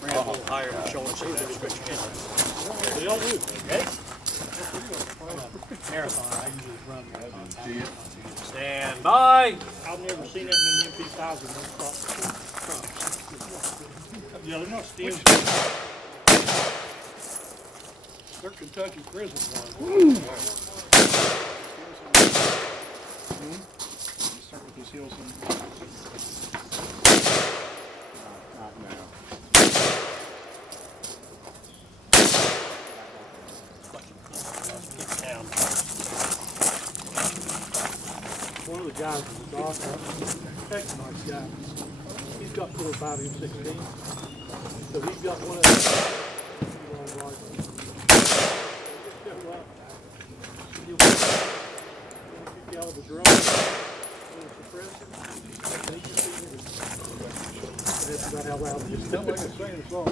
Bring it a little higher to show us that switch again. They all do. Ready? Marathon, I can just run marathon. Stand by. I've never seen that many MP5s. Yeah, they're not steams. They're Kentucky prison ones. Start with this Hilson. Not now. One of the guys in the dark, heck, nice guy. He's got 4 or 5 M16. So he's got one of those. Out of the drum, suppressor. That's about how loud it is. Don't make us sing a song.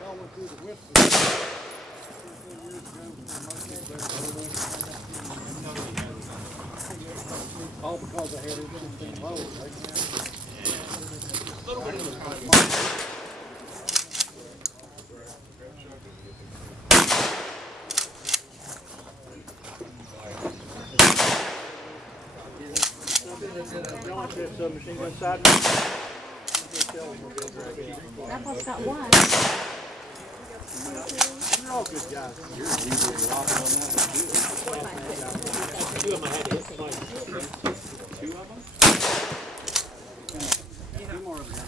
I went through the whisper. All because I had it 16 low, right? Machine gun side. That boy's got one. You're all good guys. You're easy to lock on that. 2 of them I had to hit somebody. 2 of them? 2 more of them.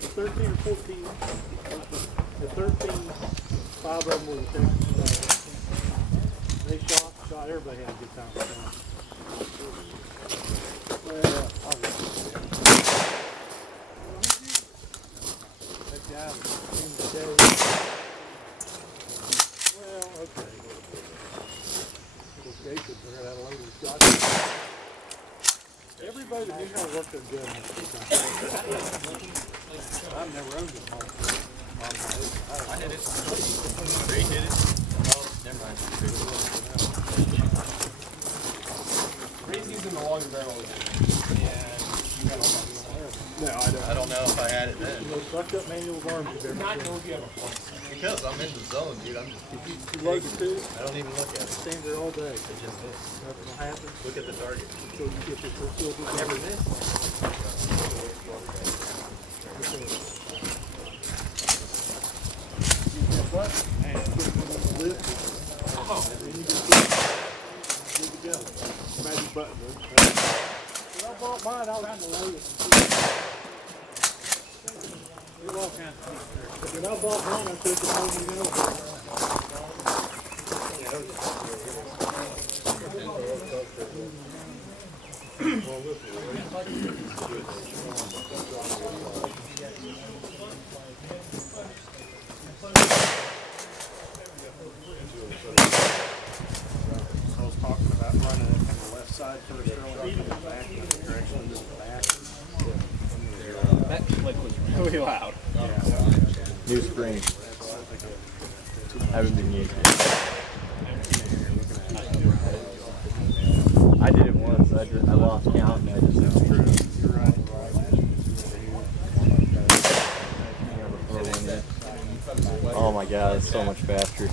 The 13 or 14, the 13, 5 of them were the Texas. They shot, everybody had a good time. Well, that guy seemed to say, well, okay. Little Jacob there had a load of shots. Everybody that knew how to work their gun has a good time. I've never owned a small gun. I hit it. Ray hit it. Oh, never mind. Ray's using the longer barrel again. And you got all that. No, I don't know if I had it then. The most fucked up manual of arms you've ever seen. Because I'm in the zone, dude. I'm just. You load the 2? I don't even look at it. Stand there all day. It just is. Nothing will happen. Look at the target. So you get your first silver. Never miss. What? And put it on the lip. Oh. And then you just good to go. Magic button. When I bought mine, I was in the lowest. You're welcome. When I bought mine, I took it home and go. I was talking about running it from the left side first, throwing it in the back, in the direction of the back. That click was really loud. New screen. Haven't been used. I did it once. I lost count and I just. That's true. You're right. Oh my god, it's so much faster.